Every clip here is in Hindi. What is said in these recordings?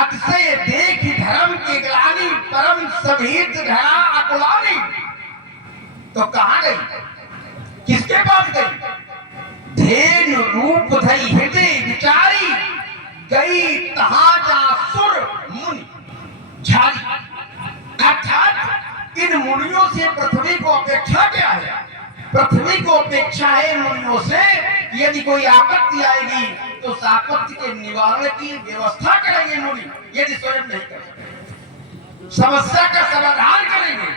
अतिशय देख धर्म की ग्लानि परम सभीत धरा अकुलानी। तो कहां गई, किसके पास गई? धेन रूप धई हृदय विचारी, गई तहां जा सुर मुनि झारी। अर्थात इन मुनियों से पृथ्वी को अपेक्षा क्या है? पृथ्वी को अपेक्षा है मुनियों से, यदि कोई आपत्ति आएगी तो उस आपत्ति के निवारण की व्यवस्था करेंगे मुनि, यदि स्वयं नहीं कर सकते समस्या का समाधान करेंगे।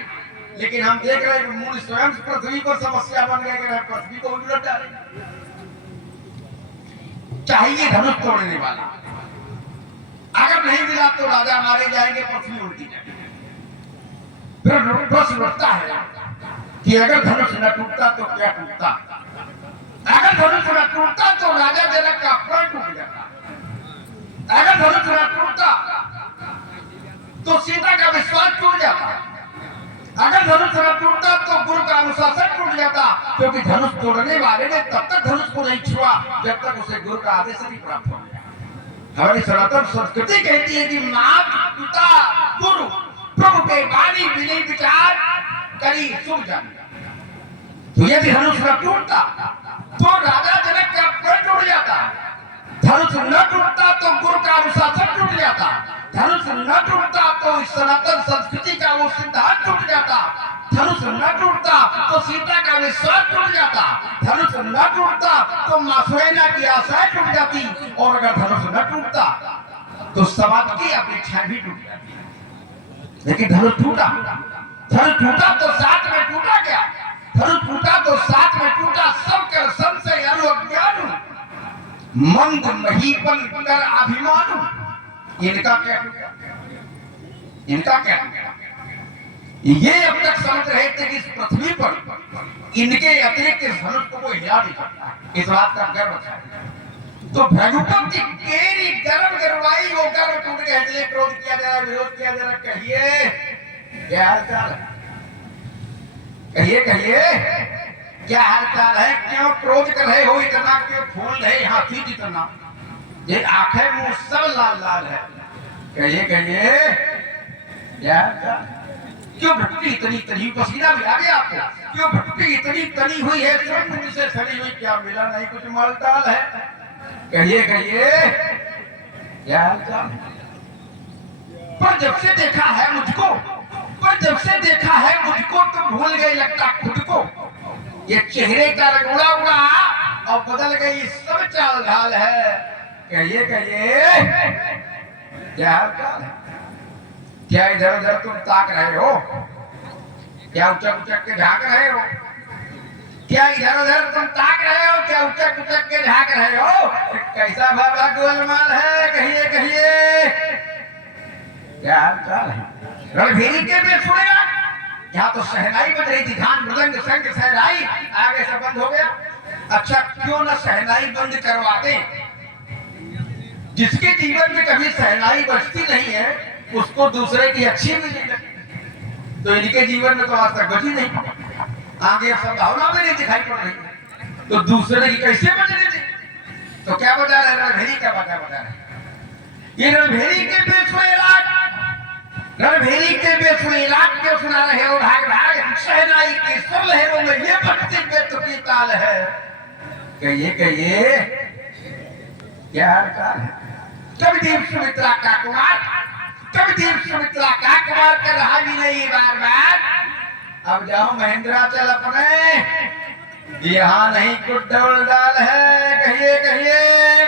लेकिन हम देख रहे हैं मुनि स्वयं पृथ्वी पर समस्या बन गए कि पृथ्वी को उलट डालेंगे। चाहिए धनुष तोड़ने वाला, अगर नहीं मिला तो राजा मारे जाएंगे, पृथ्वी उल्टी जाएगी। फिर प्रश्न उठता है कि अगर धनुष न टूटता तो क्या टूटता? अगर धनुष न टूटता तो राजा जनक का प्राण टूट जाता। अगर धनुष न टूटता तो सीता का विश्वास टूट जाता। अगर धनुष न टूटता तो गुरु का अनुशासन टूट जाता, क्योंकि धनुष तोड़ने वाले ने तब तक धनुष को नहीं छुआ जब तक उसे गुरु का आदेश नहीं प्राप्त हो गया। हमारी सनातन संस्कृति कहती है कि माता पिता गुरु प्रभु के वाणी विनय विचार करी सुख जान। तो यदि धनुष न टूटता तो राजा जनक का प्राण टूट जाता। धनुष न टूटता तो गुरु का अनुशासन टूट जाता। धनुष न टूटता तो सनातन संस्कृति का वो सिद्धांत टूट जाता। धनुष न टूटता तो सीता का विश्वास टूट जाता। धनुष न टूटता तो मासुएना की आशाएं टूट जाती। और अगर धनुष न टूटता तो समाज की अपेक्षा भी टूट जाती। लेकिन धनुष टूटा, धनुष टूटा तो साथ में टूटा क्या? धनुष टूटा तो साथ में टूटा सब कर संशय अज्ञान मंद महीपन कर अभिमानु। इनका क्या टूटा? इनका क्या टूटा? ये अब तक समझ रहे थे कि इस पृथ्वी पर इनके अतिरिक्त धनुष को कोई हिला नहीं सकता। इस बात का गर्व था। तो भगवती केरी गर्व करवाई, वो गर्व टूट गया। इसलिए क्रोध किया जा रहा, विरोध किया जा रहा। कहिए क्या हाल चाल है? कहिए कहिए क्या हाल चाल है? क्यों क्रोध कर रहे हो इतना? क्यों फूल रहे हाथी जितना? ये आंखें मुंह सब लाल लाल है। कहिए कहिए क्या हाल चाल? क्यों भटकी इतनी तनी? पसीना भी आ गया आपको? क्यों भटकी इतनी तनी हुई है? स्वयं से सड़ी हुई, क्या मिला नहीं कुछ मालटाल है? कहिए कहिए क्या हाल चाल? पर जब से देखा है मुझको, पर जब से देखा है मुझको तो भूल गए लगता खुद को। ये चेहरे का रंग उड़ा उड़ा और बदल गई सब चाल ढाल है। कहिए कहिए क्या हाल चाल है? क्या इधर उधर तुम ताक रहे हो? क्या उचक उचक के झांक रहे हो? क्या इधर उधर तुम ताक रहे हो? क्या उचक उचक के झांक रहे हो? कैसा बाबा गोलमाल है? कहिए कहिए क्या हाल चाल है? रणभेरी के बेस सुनेगा। यहाँ तो सहनाई बज रही थी, धान मृदंग संग सहनाई, आगे से बंद हो गया। अच्छा क्यों न सहनाई बंद करवा दे? जिसके जीवन में कभी सहनाई बजती नहीं है उसको दूसरे की अच्छी मिली लगती। तो इनके जीवन में तो आज तक बजी नहीं, आगे संभावना भी नहीं दिखाई पड़ रही। तो दूसरे की कैसे बजने थी? तो क्या बजा रहे? रणभेरी का बजा रहे। ये रणभेरी के बेस में राग, रणभेरी के बेस में राग क्यों सुना रहे हो? भाग भाग सहनाई की सुर लहरों में ये भक्ति बेत की ताल है। कहिए कहिए क्या हाल चाल है? कविदेव सुमित्रा का कुमार, कविदेव सुमित्रा का कुमार कर रहा भी नहीं बार बार। अब जाओ महेंद्राचल अपने, यहाँ नहीं कुछ डबल डाल है। कहिए कहिए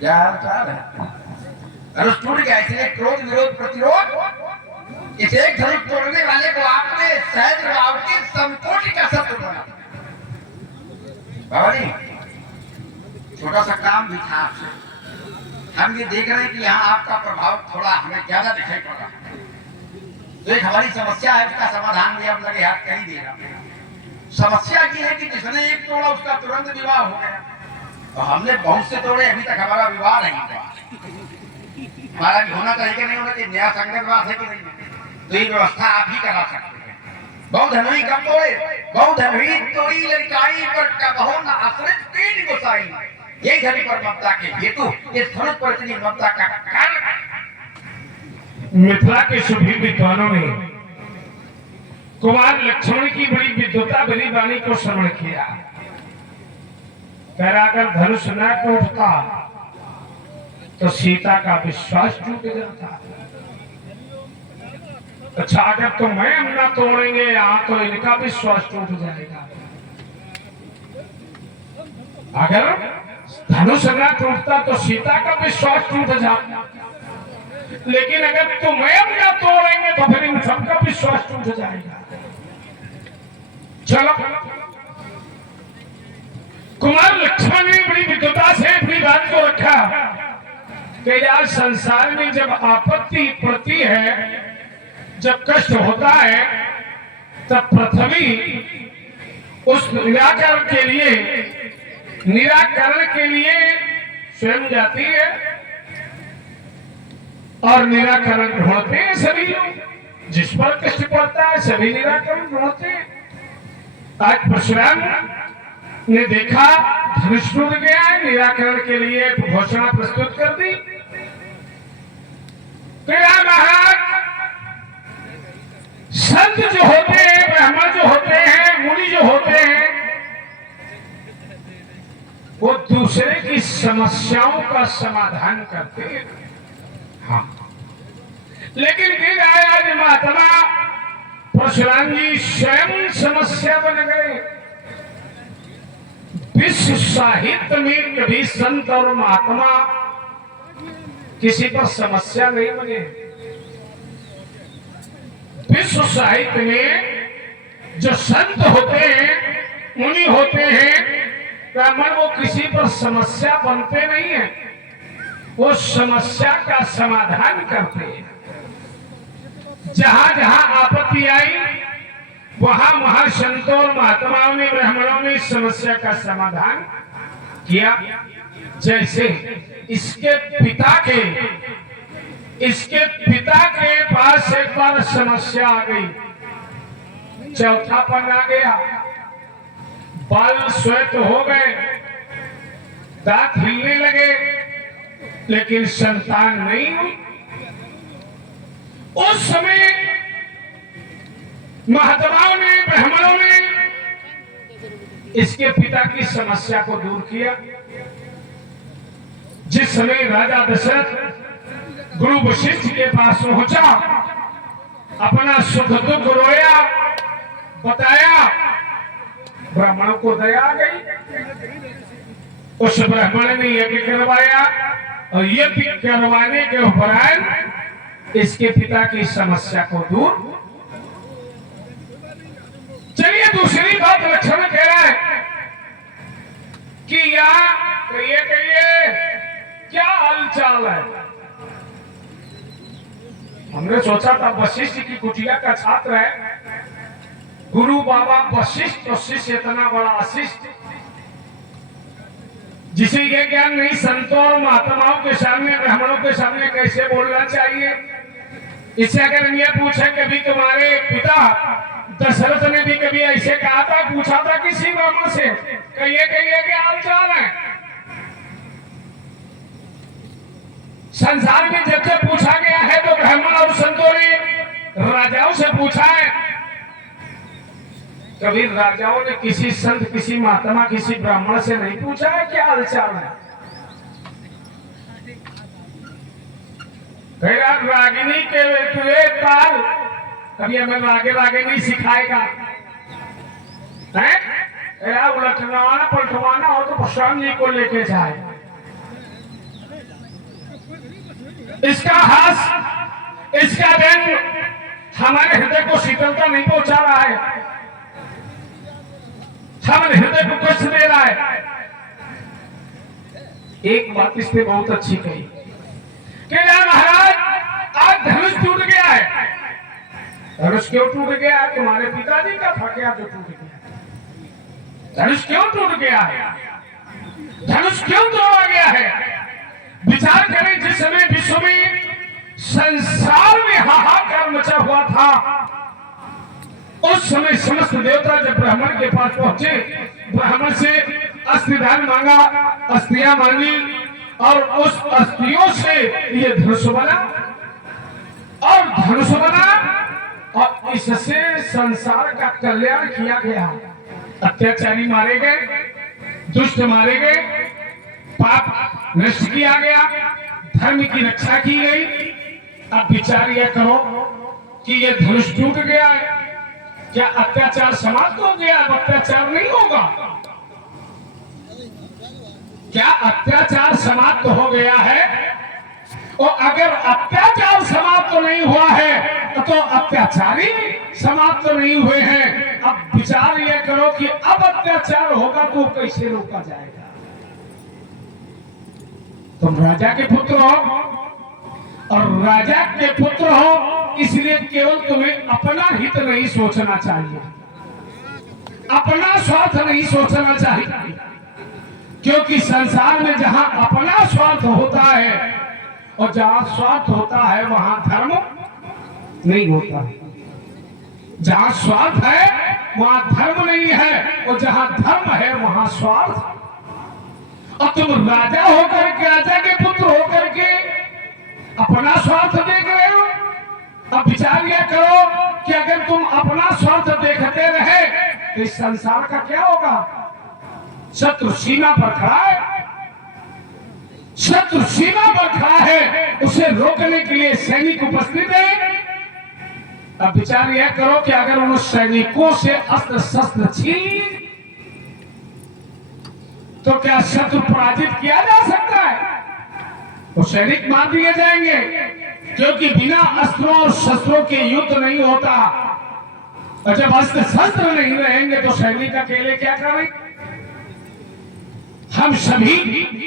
क्या हाल चाल है? धनुष टूट गया, इसलिए क्रोध विरोध प्रतिरोध। इस एक धनुष तोड़ने वाले को आपने सहज भाव के संकोच का शब्द बना। बाबा जी छोटा सा काम भी था आपसे। हम ये देख रहे हैं कि यहाँ आपका प्रभाव थोड़ा हमें ज्यादा दिखाई पड़ रहा है। तो एक हमारी समस्या है, उसका समाधान भी हम लगे हाथ कहीं दे रहा। समस्या ये है कि जिसने एक तोड़ा उसका तुरंत विवाह हो गया, और हमने बहुत से तोड़े, अभी तक हमारा विवाह नहीं हुआ। हमारा भी होना चाहिए कि नहीं होना चाहिए? नया संगतवाद है कि नहीं? तो ये व्यवस्था आप ही करा सकते हैं। बहुत धनवी कब तोड़े? बहुत धनवी तोड़ी लड़काई पर कबहो न आश्रित तीन गोसाई। यही धनी पर ममता के हेतु इस धनुष पर इतनी ममता का कारण है। मिथिला के सभी विद्वानों ने कुमार लक्ष्मण की बड़ी विद्वता भरी वाणी को श्रवण किया। कह रहा अगर धनुष न टूटता तो सीता का विश्वास टूट जाता। अच्छा अगर तो मैं हम ना तोड़ेंगे यहां तो इनका विश्वास टूट जाएगा। अगर धनुष न टूटता तो सीता का विश्वास टूट जाता, लेकिन अगर तुम्हें हम ना तोड़ेंगे तो फिर इन सबका विश्वास टूट जाएगा। चलो कुमार लक्ष्मण ने बड़ी विद्वता से अपनी बात को रखा कि यार संसार में जब आपत्ति पड़ती है, जब कष्ट होता है, तब पृथ्वी उस निराकरण के लिए स्वयं जाती है और निराकरण ढूंढते हैं सभी लोग। जिस पर कष्ट पड़ता है सभी निराकरण ढूंढते हैं। आज परशुराम ने देखा धनुष टूट गया है, निराकरण के लिए घोषणा प्रस्तुत कर दी। महाराज संत जो होते हैं, ब्राह्मण जो होते हैं, मुनि जो होते हैं, वो दूसरे की समस्याओं का समाधान करते हैं। हाँ, लेकिन फिर आए आज महात्मा परशुराम जी स्वयं समस्या बन गए। विश्व साहित्य में कभी संत और महात्मा किसी पर समस्या नहीं बने। विश्व साहित्य में जो संत होते हैं, मुनि होते हैं, ब्राह्मण, वो किसी पर समस्या बनते नहीं है, वो समस्या का समाधान करते हैं। जहां जहां आपत्ति आई वहां वहां संतों और महात्माओं ने, ब्राह्मणों ने समस्या का समाधान किया। जैसे इसके पिता के पास एक बार समस्या आ गई, चौथापन आ गया, बाल श्वेत हो गए, दांत हिलने लगे, लेकिन संतान नहीं हुई। उस समय महात्माओं ने, ब्राह्मणों ने इसके पिता की समस्या को दूर किया। जिस समय राजा दशरथ गुरु वशिष्ठ के पास पहुंचा, अपना सुख दुख रोया, बताया, ब्राह्मणों को दया आ गई। उस ब्राह्मण ने यज्ञ करवाया और यज्ञ करवाने के उपरांत इसके पिता की समस्या को दूर। चलिए दूसरी बात लक्ष्मण कह रहा है कि यहाँ कहिए क्या हालचाल है। हमने सोचा था वशिष्ठ की कुटिया का छात्र है, गुरु बाबा वशिष्ठ, और शिष्य इतना बड़ा अशिष्ट, जिसे ये ज्ञान नहीं संतों और महात्माओं के सामने, ब्राह्मणों के सामने कैसे बोलना चाहिए। इससे अगर हम ये पूछे कभी तुम्हारे पिता दशरथ ने भी कभी ऐसे कहा था, पूछा था किसी ब्राह्मण से, कहिए क्या हाल चाल है। संसार में जब जब पूछा गया है तो ब्राह्मण और संतों ने राजाओं से पूछा है। कभी राजाओं ने किसी संत, किसी महात्मा, किसी ब्राह्मण से नहीं पूछा है क्या हाल चाल है। रागिनी के तुझे ताल, कभी हमें रागिनी सिखाएगा। उलटवाना पलटवाना हो तो परशुराम जी को लेके जाए। इसका हास, इसका व्यंग हमारे हृदय को शीतलता नहीं पहुंचा रहा है, हमारे हृदय को कष्ट दे रहा है। एक बात इसने बहुत अच्छी कही कि महाराज आज धनुष टूट गया है। धनुष क्यों टूट गया है? तुम्हारे पिताजी का था क्या जो टूट गया? धनुष क्यों टूट गया है? धनुष क्यों तोड़ा गया है? विचार करें, जिस समय विश्व में संसार में हाहाकार मचा हुआ था, उस समय समस्त देवता जब ब्राह्मण के पास पहुंचे, ब्राह्मण से अस्थिदान मांगा, अस्थियां मांगी और उस अस्थियों से ये धनुष बना और धनुष बना और इससे संसार का कल्याण किया गया। अत्याचारी मारे गए, दुष्ट मारे गए, पाप नष्ट किया गया, धर्म की रक्षा की गई। अब विचार यह करो कि ये धनुष टूट गया है, क्या अत्याचार समाप्त हो गया? अब अत्याचार नहीं होगा। क्या अत्याचार समाप्त हो गया है? और अगर अत्याचार समाप्त नहीं हुआ है तो अत्याचारी समाप्त नहीं हुए हैं। अब विचार यह करो कि अब अत्याचार होगा तो कैसे रोका जाएगा? तुम राजा के पुत्र हो और राजा के पुत्र हो, इसलिए केवल तुम्हें अपना हित नहीं सोचना चाहिए, अपना स्वार्थ नहीं सोचना चाहिए, क्योंकि संसार में जहां अपना स्वार्थ होता है और जहां स्वार्थ होता है वहां धर्म नहीं होता। जहां स्वार्थ है वहां धर्म नहीं है और जहां धर्म है वहां स्वार्थ। और तुम राजा होकर के, राजा के पुत्र होकर के अपना स्वार्थ देख रहे हो। अब विचार यह करो कि अगर तुम अपना स्वार्थ देखते रहे तो इस संसार का क्या होगा? शत्रु सीमा पर खड़ा है, शत्रु सीमा पर खड़ा है, उसे रोकने के लिए सैनिक उपस्थित है। अब विचार यह करो कि अगर उन सैनिकों से अस्त्र शस्त्र छीन तो क्या शत्रु पराजित किया जा सकता है? वो सैनिक मार दिए जाएंगे, क्योंकि बिना अस्त्रों और शस्त्रों के युद्ध नहीं होता। और जब अस्त्र शस्त्र नहीं रहेंगे तो सैनिक अकेले क्या करें? हम सभी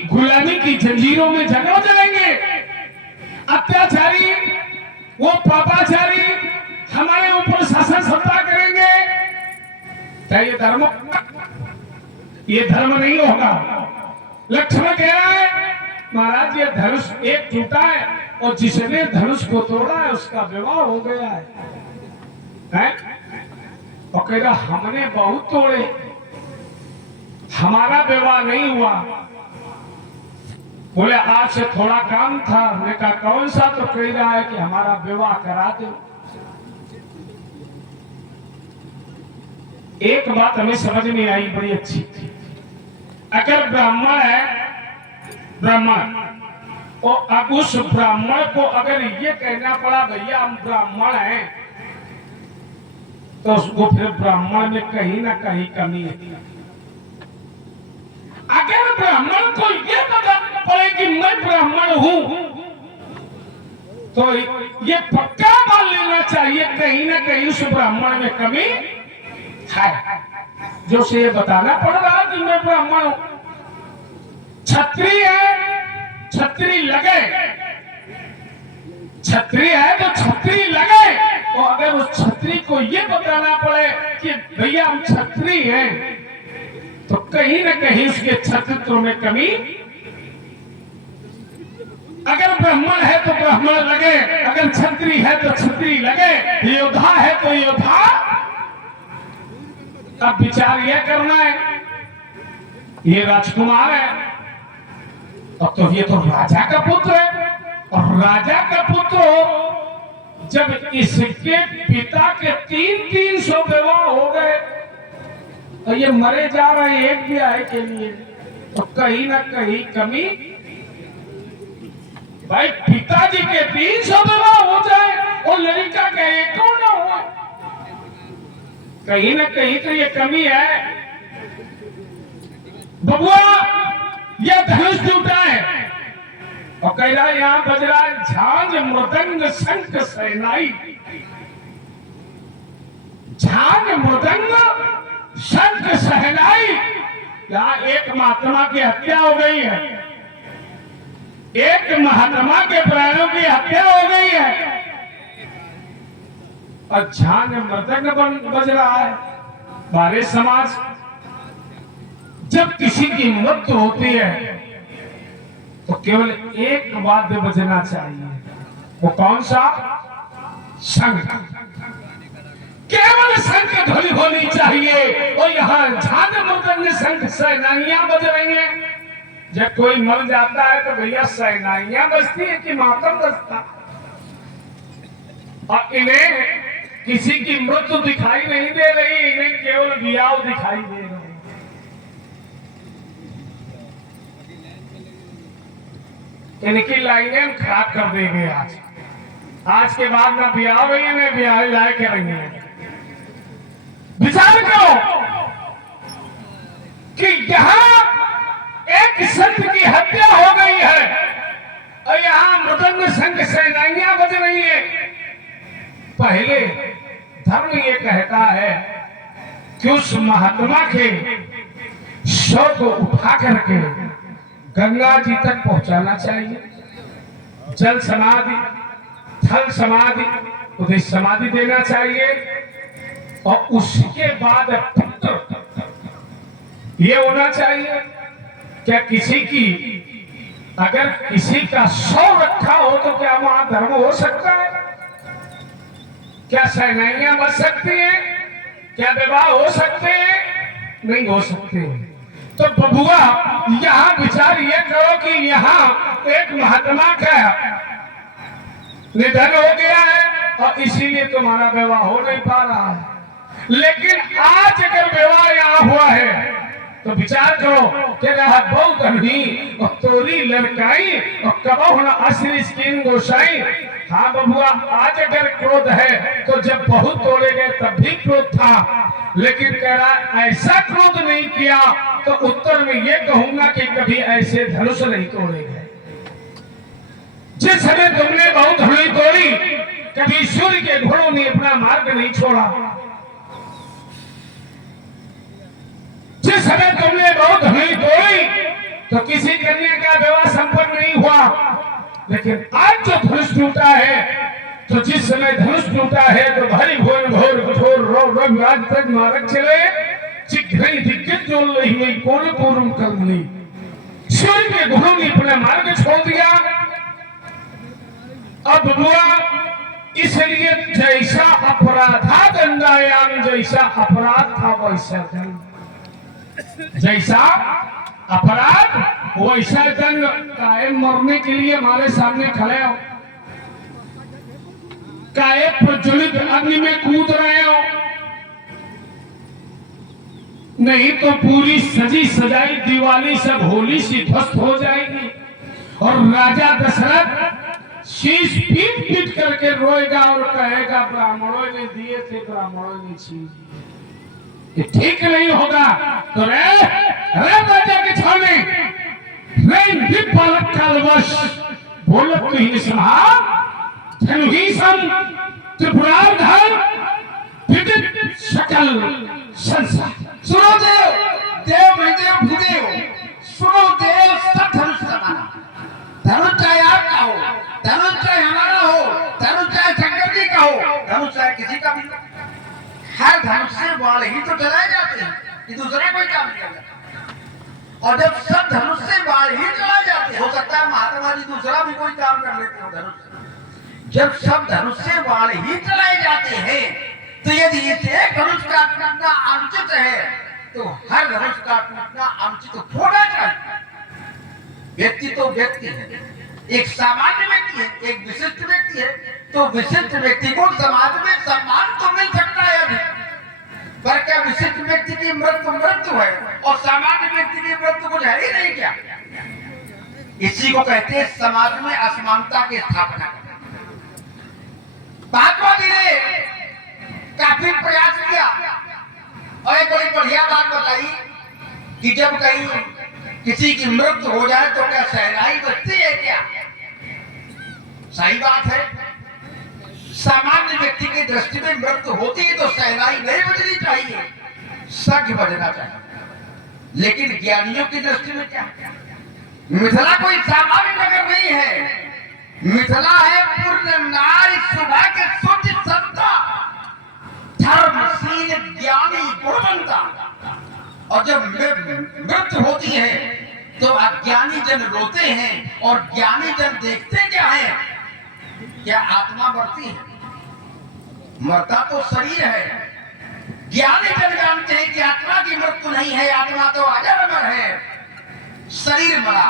गुलामी की जंजीरों में जकड़ जाएंगे। अत्याचारी, वो पापाचारी हमारे ऊपर शासन सत्ता करेंगे। क्या ये धर्म नहीं होगा। लक्ष्मण कह रहा है महाराज ये धनुष एक टूटा है और जिसने धनुष को तोड़ा है उसका विवाह हो गया है? और कह रहा हमने बहुत तोड़े, हमारा विवाह नहीं हुआ। बोले आज से थोड़ा काम था। हमने कहा कौन सा? तो कह रहा है कि हमारा विवाह करा दे। एक बात हमें समझ में आई बड़ी अच्छी थी। अगर ब्राह्मण है, ब्राह्मण और अब उस ब्राह्मण को अगर ये कहना पड़ा भैया हम ब्राह्मण हैं, तो उसको फिर ब्राह्मण में कहीं ना कहीं कमी है। अगर ब्राह्मण को ये पता पड़े कि मैं ब्राह्मण हूं तो ये पक्का मान लेना चाहिए कहीं ना कहीं उस ब्राह्मण में कमी है, जो उसे ये बताना पड़ रहा है कि मैं ब्राह्मण हूं। क्षत्रिय है, छतरी लगे, क्षत्रिय है तो छतरी लगे। और अगर उस छतरी को ये बताना पड़े कि भैया हम छतरी हैं, तो कहीं न कहीं उसके छत्रत्व में कमी। अगर ब्राह्मण है तो ब्राह्मण लगे, अगर क्षत्रिय है तो क्षत्रिय लगे, योद्धा है तो योद्धा। अब विचार यह करना है, ये राजकुमार है अब तो ये तो राजा का पुत्र है, और राजा का पुत्र हो जब इसके पिता के 300 विवाह हो गए तो ये मरे जा रहे हैं एक भी आय के लिए, तो कहीं ना कहीं कमी। भाई पिताजी के 300 विवाह हो जाए और लड़का का एक ना हो, कहीं ना कहीं तो ये कमी है। बबुआ यह धनुष टूटा है और कह रहा यहां बज रहा है झांझ मृदंग शंख शहनाई। झांझ मृदंग शंख शहनाई। यहां एक महात्मा की हत्या हो गई है, एक महात्मा के प्राणों की हत्या हो गई है और झांझ मृदंग बज रहा है। हमारे समाज जब किसी की मृत्यु होती है तो केवल एक वाद्य बजना चाहिए, वो कौन सा? शंख। केवल शंख ध्वनि होनी चाहिए। और यहाँ झांझ मृदंग शंख सहनाइयां बज रही हैं। जब कोई मर जाता है तो भैया सहनाइयां बजती है कि मातम बजता। और इन्हें किसी की मृत्यु दिखाई नहीं दे रही, इन्हें केवल वियाह दिखाई दे रहा है। इनकी लाइनें खराब कर देंगे आज के बाद ना ब्याह रही है, ना ब्याह लायक रहेंगे। विचार करो कि यहाँ एक संत की हत्या हो गई है और यहाँ मृदंग शंख सहनाइयां बज रही है। पहले धर्म ये कहता है कि उस महात्मा के शव को उठा करके गंगा जी तक पहुंचाना चाहिए। जल समाधि, थल समाधि, उदय समाधि देना चाहिए। और उसके बाद पुत्र ये होना चाहिए। क्या किसी की अगर किसी का शव रखा हो तो क्या वहां धर्म हो सकता है? क्या सहनाइयां बच सकती हैं? क्या विवाह हो सकते हैं? नहीं हो सकते। तो बबुआ यहाँ विचार ये करो कि यहाँ एक महात्मा का निधन हो गया है और इसीलिए तुम्हारा विवाह हो नहीं पा रहा है। लेकिन आज अगर विवाह यहाँ हुआ है तो विचार करो कि रहा बहुत धनी और तोरी लड़काई और कबो न असली स्किन गोसाई। हाँ बबुआ, आज अगर क्रोध है तो जब बहुत तोड़े गए तब भी क्रोध था। लेकिन कह रहा ऐसा क्रोध नहीं किया तो उत्तर में ये कहूंगा कि कभी ऐसे धनुष नहीं तोड़े गए। जिस समय तुमने बहुत धुनी तोड़ी, कभी सूर्य के घोड़ों ने अपना मार्ग नहीं छोड़ा। जिस समय तुमने बहुत धुनी तोड़ी तो किसी कन्या का विवाह संपन्न नहीं हुआ। लेकिन आज जो धनुष टूटा है, तो जिस समय धनुष टूटा है तो भारी घोर घोर कठोर रोग राज तक मारक चले चिघ्रई दिग्गज जो नहीं कौन पूर्व कलमनी। सूर्य के घोड़ों ने अपना मार्ग छोड़ दिया। अब बुआ इसलिए जैसा अपराधा दंडायाम, जैसा अपराध था वैसा दंड, जैसा अपराध वैसा दंड। कायम मरने के लिए हमारे सामने खड़े हो, काहे प्रज्वलित अग्नि में कूद रहे हो, नहीं तो पूरी सजी सजाई दिवाली सब होली सी ध्वस्त हो जाएगी। और राजा दशरथ शीश पीट पीट करके रोएगा और कहेगा ब्राह्मणों ने दिए थे, ब्राह्मणों ने छीन लिए। ये ठीक नहीं होगा। तो रे राजा के छाने बालक कालवश बोलत नहीं सुना धनुहीसम त्रिपुरार्धर विदित सकल संसार। सुनो देव, देव भूदेव भूदेव, सुनो देव, सब धनुष समाना। धनुष चाहे आपका हो, धनुष चाहे हमारा हो, धनुष चाहे शंकर जी का हो, धनुष चाहे किसी का भी। हर धनुष से बाण ही तो चलाए जाते हैं, कि दूसरा कोई काम नहीं करता। और जब सब धनुष से बाण ही चलाए जाते, हो सकता है महात्मा जी दूसरा भी कोई काम कर लेते हो धनुष। जब सब धनुष से बाण ही चलाए जाते हैं तो यदि एक धनुष का टूटना अनुचित है तो हर धनुष का टूटना अनुचित होना चाहिए। व्यक्ति तो व्यक्ति है, एक सामान्य व्यक्ति है, एक विशिष्ट व्यक्ति है। तो विशिष्ट व्यक्ति को समाज में सम्मान तो मिल सकता है अभी, पर क्या विशिष्ट व्यक्ति की मृत्यु है और सामान्य व्यक्ति की मृत्यु कुछ है ही नहीं क्या? इसी को कहते हैं समाज में असमानता की स्थापना। महात्मा जी ने काफी प्रयास किया और एक बड़ी बढ़िया बात बताई कि जब कहीं किसी की मृत्यु हो जाए तो क्या सहनाई बजती है क्या? सही बात है। सामान्य व्यक्ति की दृष्टि में मृत्यु होती है तो सहनाई नहीं बजनी चाहिए, सख्त बजना चाहिए। लेकिन ज्ञानियों की दृष्टि में क्या? मिथिला कोई सामान्य नगर नहीं है। मिथिला है पूर्ण नारी सुबह के शुद्ध संता, धर्मशील ज्ञानी गुणवंता। और जब मृत्यु होती है तो अज्ञानी जन रोते हैं और ज्ञानी जन देखते क्या है? क्या आत्मा बढ़ती है? मरता तो शरीर है। ज्ञानी जन जानते हैं कि आत्मा की मृत्यु नहीं है, आत्मा तो अजर अमर है। शरीर मरा,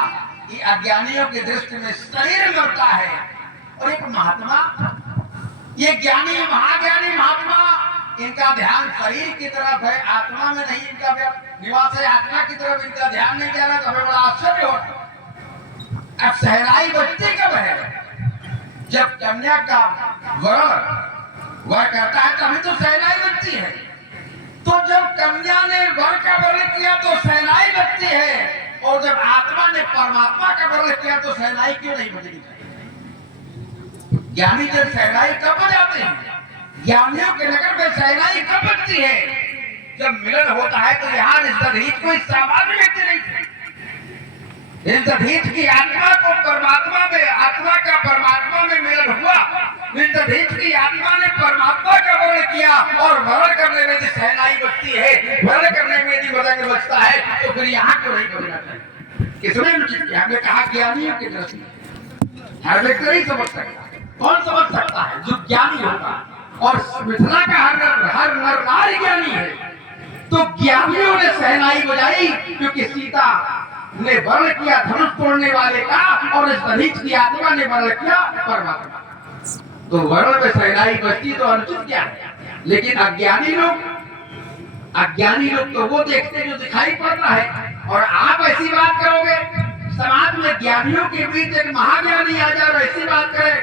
ये अज्ञानियों की दृष्टि में शरीर मरता है। और एक महात्मा, ये ज्ञानी महाज्ञानी महात्मा, इनका ध्यान शरीर की तरफ है, आत्मा में नहीं इनका निवास है। आत्मा की तरफ इनका ध्यान नहीं जा रहा, तो हमें बड़ा आश्चर्य होता। अब सहनाई बचती कब है? जब कन्या का वरण वह करता है तभी तो सहनाई बचती है। तो जब कन्या ने वर का वर्ण किया तो सहनाई बचती है, और जब आत्मा ने परमात्मा का वर्ण किया तो सहनाई क्यों नहीं बचेगी? ज्ञानी जब सहनाई कब बजाते हैं? ज्ञानियों के नगर में सहनाई कब बचती है? जब मिलन होता है। तो यहाँ रिश्तेदारीज कोई सामान्य व्यक्ति नहीं थे। रिश्तेदारीज की आत्मा को परमात्मा में, आत्मा का परमात्मा में मिलन हुआ। रिश्तेदारीज की आत्मा ने परमात्मा का वर्ण किया, और वर्ण करने में यदि सहनाई बचती है, वर्ण करने में यदि वर्ण बचता है, तो फिर यहाँ क्यों नहीं बचना चाहिए? किसने उचित किया? हमने कहा ज्ञानियों की दृष्टि। हर व्यक्ति नहीं समझ सकता। कौन समझ सकता है? जो ज्ञानी होगा। और मिथिला का हर नर नारी ज्ञानी है। तो ज्ञानियों ने सहनाई बजाई, क्योंकि सीता ने वर्ण किया धनुष तोड़ने वाले का, और इस दलीच की आत्मा ने वर्ण किया परमात्मा। तो वर्ण में सहनाई बचती तो अनुचित क्या है? लेकिन अज्ञानी लोग तो वो देखते जो दिखाई पड़ता है। और आप ऐसी बात करोगे, समाज में ज्ञानियों के बीच एक महाज्ञानी आ जाए और ऐसी बात करे,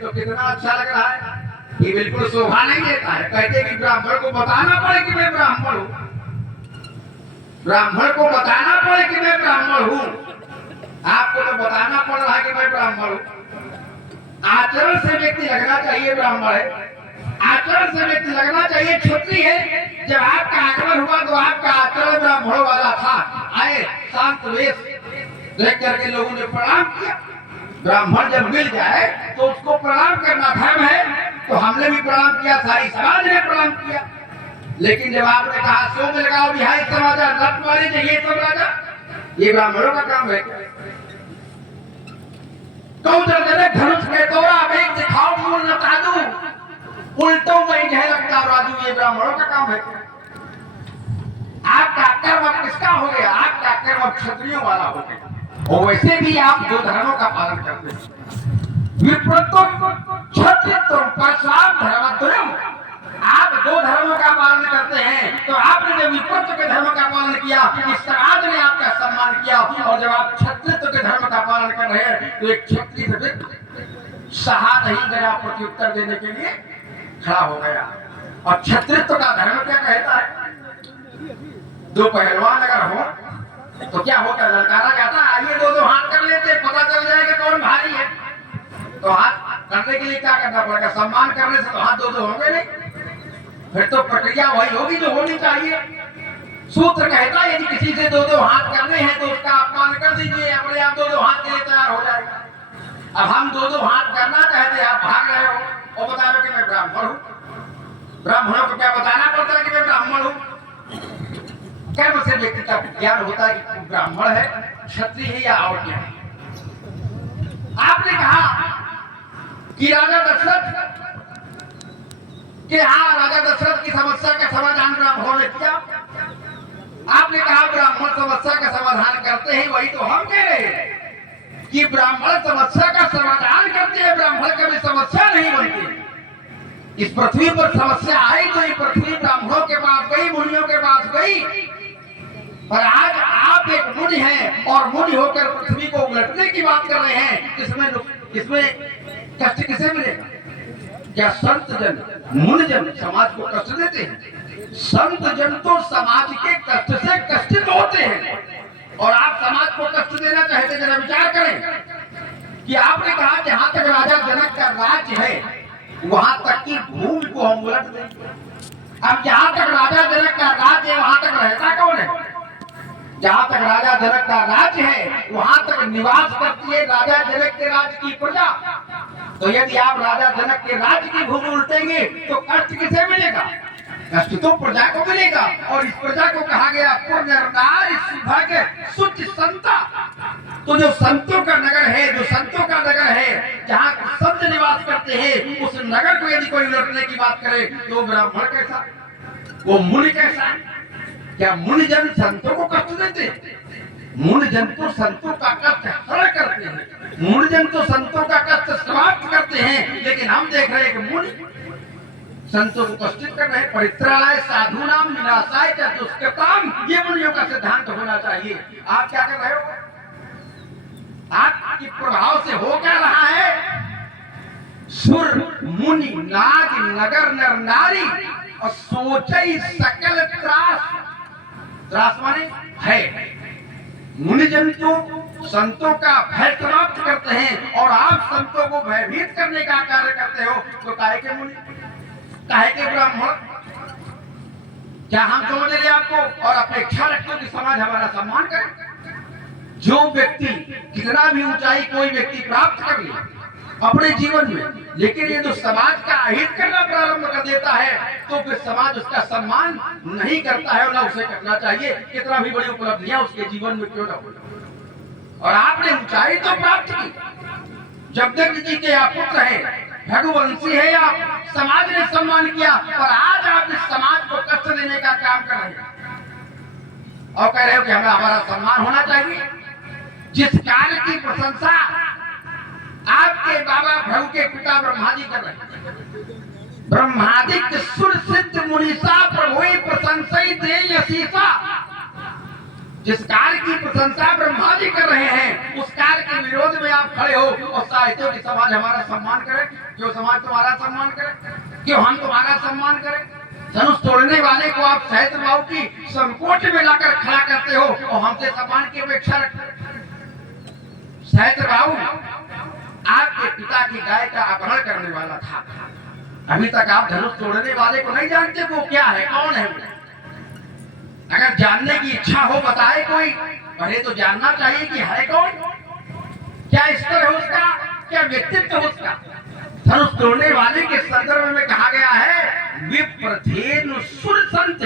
तो कितना अच्छा लग रहा है। ये बिल्कुल शोभा नहीं देता है। कहते कि ब्राह्मण को बताना पड़े कि मैं ब्राह्मण हूँ, ब्राह्मण को बताना पड़े कि मैं ब्राह्मण हूँ। आपको तो बताना पड़ रहा है कि मैं ब्राह्मण हूँ। आचरण से व्यक्ति लगना चाहिए ब्राह्मण है, आचरण से व्यक्ति लगना चाहिए क्षत्रिय है। जब आपका आगमन हुआ तो आपका आचरण ब्राह्मणों वाला था। आए शांत वेश देख करके लोगों ने प्रणाम किया। ब्राह्मण जब मिल जाए तो उसको प्रणाम करना धर्म है, तो हमने भी प्रणाम किया, सारी समाज ने प्रणाम किया। लेकिन जब आपने कहा सो में लगाओ बिहारी समाजा, रथ वाले चाहिए सब राजा, ये ब्राह्मणों का काम है। धनुष के तोरा वेग दिखाओ मूल न तादू, उल्टो में झलकता राजू, ये ब्राह्मणों का काम है। आपका कर्म अब किसका हो गया? आपका कर्म अब क्षत्रियों वाला हो गया। और वैसे भी आप दो धर्मों का पालन करते हैं। विप्रत्व क्षत्रित्व परशुराम धर्मद्वयम्। आप दो धर्मों का पालन करते हैं, तो आपने जब विप्रत्व के धर्म का पालन किया, इस समाज ने आपका सम्मान किया। और जब आप क्षत्रित्व के धर्म का पालन कर रहे हैं, तो एक क्षत्रिय सहा नहीं गया प्रत्युत्तर देने के लिए खड़ा हो गया। और क्षत्रित्व का धर्म क्या कहता है? दो पहलवान अगर हो तो क्या होता है? ललकारा जाता है, आइए दो हाथ कर लेते, पता चल जाएगा कौन भारी है। तो हाथ करने के लिए क्या करना पड़ेगा? सम्मान करने से तो हाथ दो होंगे नहीं, फिर तो प्रक्रिया वही होगी जो होनी चाहिए। सूत्र कहता है यदि किसी से दो हाथ करने हैं तो उसका अपमान कर दीजिए, अपने आप दो हाथ के लिए तैयार हो जाएगा। अब हम दो हाथ करना चाहते हैं, आप भाग रहे हो और बता रहे हो कि मैं ब्राह्मण हूँ। ब्राह्मणों को क्या बताना पड़ता है कि मैं ब्राह्मण हूँ? कर्म से व्यक्ति का ज्ञान होता है कि ब्राह्मण है, क्षत्रिय है या और क्या है। आपने कहा कि राजा दशरथ कि हाँ, राजा दशरथ की समस्या का समाधान ब्राह्मणों ने किया। आपने कहा ब्राह्मण समस्या का समाधान करते हैं, वही तो हम कह रहे हैं कि ब्राह्मण समस्या का समाधान करते हैं, ब्राह्मण कभी समस्या नहीं बनती। इस पृथ्वी पर समस्या आई तो ये पृथ्वी ब्राह्मणों के पास गई, मुनियों के पास गई। और आज आप एक मुनि हैं और मुनि होकर पृथ्वी को उलटने की बात कर रहे हैं। इसमें कष्ट किसे मिलेगा? क्या संत जन, मुनि जन समाज को कष्ट देते हैं? संत जन तो समाज के कष्ट से कष्टित होते हैं। और आप समाज को कष्ट देना चाहते, जरा विचार करें कि आपने कहा जहां तक राजा जनक का राज्य है वहां तक की भूमि को हम उलट दें। अब जहां तक राजा जनक का राज्य है वहां तक रहता कौन है? जहां तक राजा जनक का राज्य है वहां तक निवास करती है राजा जनक के राज्य की प्रजा। तो यदि आप राजा जनक के राज्य की भूमि उल्टेंगे तो कष्ट किसे मिलेगा? कष्ट तो प्रजा को मिलेगा। और इस प्रजा को कहा गया पुण्यनारी सुभाग्य सुच संता। तो जो संतों का नगर है, जो संतों का नगर है, जहाँ संत निवास करते चाहते हैं उस नगर को यदि कोई लौटने की बात करे तो ब्राह्मण कैसा, वो मुनि कैसा? क्या मुनि जन संतों को कष्ट देते? मुनि जन तो संतों का कष्ट हरण करते हैं, मुनि जन तो संतों का कष्ट समाप्त करते हैं। लेकिन हम देख रहे हैं कि मुनि संतों को कष्टित कर रहे हैं। परित्राणाय साधूनाम विनाशाय च दुष्कृताम, ये मुनियों का सिद्धांत होना चाहिए। आप क्या कर रहे हो? आपके प्रभाव से हो क्या रहा है? सुर मुनि नाग नगर नर नारी और सोचई सकल त्रास, त्रास माने है। मुनिजन तो संतों का भय समाप्त करते हैं और आप संतों को भयभीत करने का कार्य करते हो, तो काहे के मुनि, काहे के ब्राह्मण? क्या हम समझ रहे आपको और अपेक्षा रखते हो कि समाज हमारा सम्मान करे? जो व्यक्ति कितना भी ऊंचाई कोई व्यक्ति प्राप्त कर ले अपने जीवन में, लेकिन ये जो समाज का अहित करना प्रारंभ कर देता है तो फिर समाज उसका सम्मान नहीं करता है और ना उसे करना चाहिए, कितना भी बड़ी उपलब्धियां उसके जीवन में क्यों ना हो। और आपने ऊंचाई तो प्राप्त की, जगदत्त जी के आप पुत्र हैं, भगवंशी है आप, समाज ने सम्मान किया, और आज आप इस समाज को कष्ट देने का काम कर रहे हैं और कह रहे हो कि हमारा सम्मान होना चाहिए। जिस कार्य की प्रशंसा आपके बाबा भृगु के पिता ब्रह्मा जी कर रहे हैं, ब्रह्मादिक सुर सिद्ध मुनीसा प्रभु प्रशंसई दे यशीसा, जिस कार्य की प्रशंसा ब्रह्मा जी कर रहे हैं उस कार्य के विरोध में आप खड़े हो और चाहते हो कि समाज हमारा सम्मान करे। क्यों समाज तुम्हारा सम्मान करे? क्यों हम तुम्हारा सम्मान करें? धनुष तोड़ने वाले को आप सहस्त्र बाहु की संकोच में लाकर खड़ा करते हो और हमसे सम्मान की अपेक्षा रखते हो। सहस्त्र बाहु आपके पिता की गाय का अपहरण करने वाला था, अभी तक आप धनुष तोड़ने वाले को नहीं जानते वो क्या है, कौन है? अगर जानने की इच्छा हो बताए कोई, पहले तो जानना चाहिए कि है कौन, क्या स्तर है उसका, क्या व्यक्तित्व है उसका। धनुष तोड़ने वाले के संदर्भ में कहा गया है विप्रथेनु सुर संत,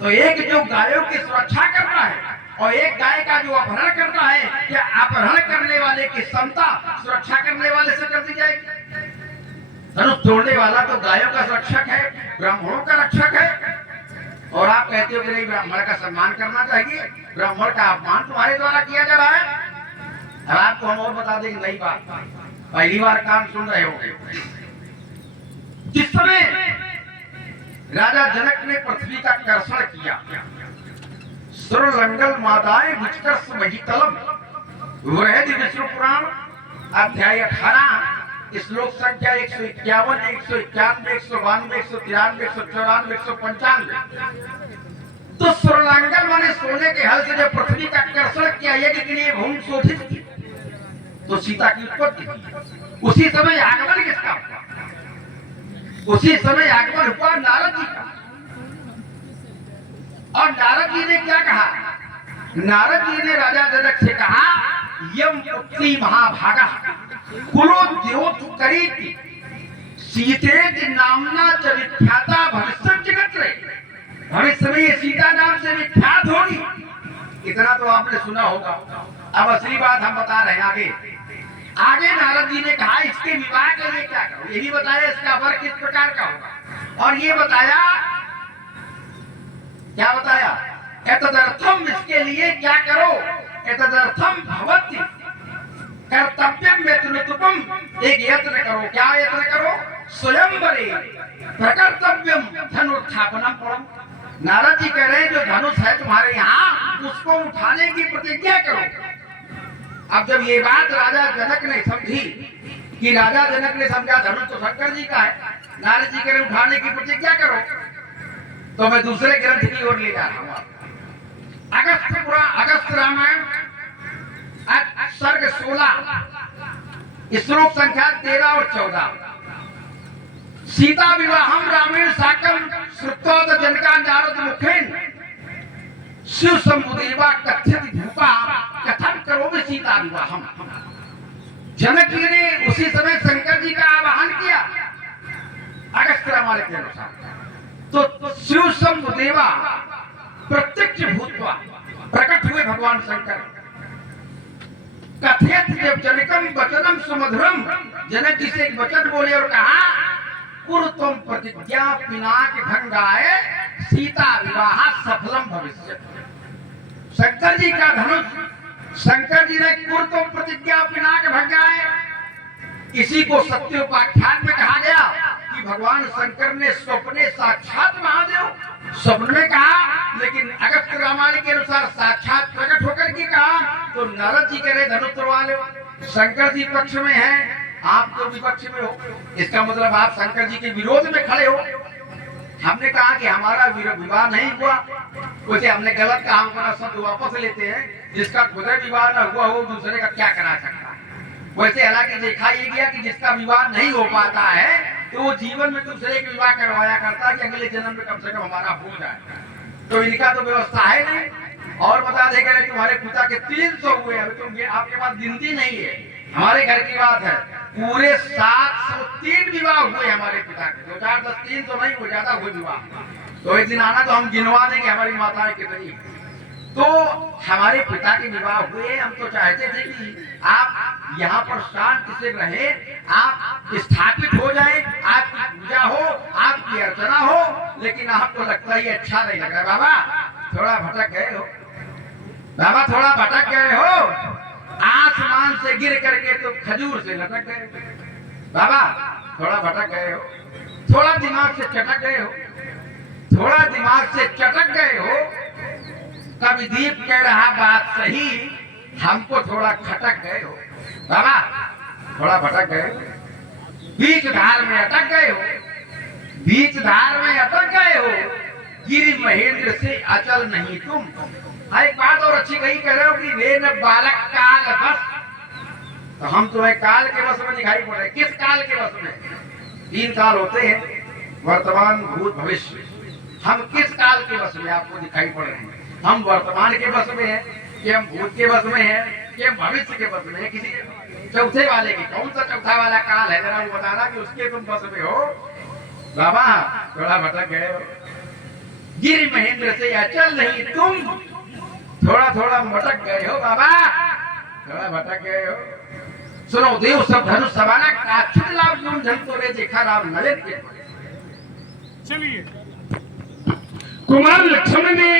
तो एक जो गायों की सुरक्षा करता है और एक गाय का जो अपहरण करता है, क्या अपहरण करने वाले की क्षमता सुरक्षा करने वाले से कर दी जाएगी? धनुष तोड़ने वाला तो गायों का सुरक्षक है, ब्राह्मणों का रक्षक है, और आप कहते हो कि नहीं ब्राह्मण का सम्मान करना चाहिए, ब्राह्मण का अपमान तुम्हारे द्वारा किया जा रहा है। अब आपको हम और बता देंगे नई बात, पहली बार काम सुन रहे होंगे। जिस समय राजा जनक ने पृथ्वी का कर्षण किया, सुरलंगल मादाएं विचकर्ष महितलम, वृहद विष्णु पुराण अध्याय 18 श्लोक संख्या 151, 191, 192, 193, 194, 195। तो सुरलंगल माने सोने के हल से जब पृथ्वी का कर्षण किया यज्ञ के लिए भूमि शोधित की तो सीता की उत्पत्ति की। उसी समय आगमन किसका हुआ? उसी समय आगमन हुआ नारद जी का। और नारद जी ने क्या कहा? नारद जी ने राजा जनक से कहा यम पुत्री महाभागा कुलो द्योत करीति सीते नामना च विख्याता भविष्य जगत रे, भविष्य में ये सीता नाम से विख्यात होगी। इतना तो आपने सुना होगा। अब असली बात हम बता रहे हैं आगे। आगे नारद जी ने कहा इसके विवाह के लिए क्या करो, ये भी बताया इसका वर किस प्रकार का होगा, और ये बताया क्या बताया, एतदर्थम इसके लिए क्या करो, एतदर्थम भवति कर्तव्यम यत्नतुकम, एक यत्न करो। क्या यत्न करो? स्वयंवरे प्रकर्तव्यम धनुर्स्थापनम परम। नारद जी कह रहे हैं जो धनुष है तुम्हारे यहाँ उसको उठाने की प्रतिज्ञा करो। अब जब ये बात राजा जनक ने समझी कि राजा जनक ने समझा धनुष तो शंकर जी का है, नारद जी कह रहे उठाने की प्रतिज्ञा करो, तो मैं दूसरे ग्रंथ की ओर ले जा रहा हूँ। अगस्त रामायण सर्ग 16 श्लोक संख्या 13 और 14। सीता विवाहम रामेण साकम श्रुत्वा जनका नारद मुखेन शिव शंभुदेवा कथ्यति भूपा कथन करोगे सीता विवाहम। जनक जी ने उसी समय शंकर जी का आवाहन किया अगस्त रामायण के अनुसार, तो शिव शंभुदेवा प्रत्यक्ष भूतवा प्रकट हुए भगवान शंकर। कथित जब जनकम वचनम सुमधुरम, जनक जी से एक वचन बोले और कहा कुरु तुम प्रतिज्ञा पिनाक भंगाए सीता विवाह सफलम भविष्य। शंकर जी का धनुष, शंकर जी ने कुरु तुम प्रतिज्ञा पिनाक भंगाए, इसी को सत्योपाख्यान में कहा गया कि भगवान शंकर ने स्वप्ने साक्षात महादेव स्वप्न में कहा, लेकिन अगस्त्य रामायण के अनुसार साक्षात प्रकट होकर के कहा। तो नारद जी कह रहे धनुष तोड़वा लो, शंकर जी पक्ष में हैं, आप तो विपक्ष में हो, इसका मतलब आप शंकर जी के विरोध में खड़े हो। हमने कहा कि हमारा विवाह नहीं हुआ, वैसे हमने गलत कहा, हमारा शब्द वापस लेते हैं, जिसका खुद विवाह न हुआ हो दूसरे का क्या करा सकता है। वैसे हालांकि देखा ये गया कि जिसका विवाह नहीं हो पाता है तो वो जीवन में दूसरे के विवाह करवाया करता है कि अगले जन्म में कम से कम हमारा हो जाए। तो इनका तो व्यवस्था है नहीं। और बता दे कह रहे तुम्हारे पिता के 300 हुए, अभी तुम आपके पास गिनती नहीं है, हमारे घर की बात है, पूरे 703 विवाह हुए हमारे पिता के, 2 4 10 300 नहीं हो, ज्यादा हुए विवाह। तो एक दिन आना तो हम गिनवा देंगे हमारी माताएं कितनी। तो हमारे पिता के विवाह हुए, हम तो चाहते थे कि आप यहाँ पर शांति से रहे, आप स्थापित हो जाए, आपकी पूजा हो, आपकी अर्चना हो, लेकिन आपको लगता ही अच्छा नहीं लग रहा। बाबा थोड़ा भटक गए हो, बाबा थोड़ा भटक गए हो, आसमान से गिर करके तो खजूर से लटक गए, बाबा थोड़ा भटक गए हो, थोड़ा दिमाग से चटक गए हो, थोड़ा दिमाग से चटक गए हो। कभी दीप कह रहा बात सही, हमको थोड़ा खटक गए हो, बाबा थोड़ा भटक गए हो, बीच धार में अटक गए हो, बीच धार में अटक गए हो, गिरि महेंद्र से अचल नहीं तुम। एक बात और अच्छी कही कह रहे हो कि वे न बालक काल बस, तो हम तुम्हें काल के बस में दिखाई पड़ रहे। किस काल के बस में? 3 काल होते हैं, वर्तमान भूत भविष्य। हम किस काल के बस में आपको दिखाई पड़ रहे हैं? हम वर्तमान के बस में हैं कि हम भूत के बस में हैं कि हम भविष्य के बस में हैं? किसी चौथे वाले की, कौन सा चौथा वाला काल है जरा वो बताना कि उसके तुम बस में हो। बाबा थोड़ा भटक गए हो, गिरि महेंद्र से अचल नहीं तुम, थोड़ा थोड़ा भटक गए हो, बाबा थोड़ा भटक गए हो। सुनो देव सब धनुष सवाना काछुत लाभ तुम जन तो रे देखा राम नलिन के। चलिए कुमार लक्ष्मण ने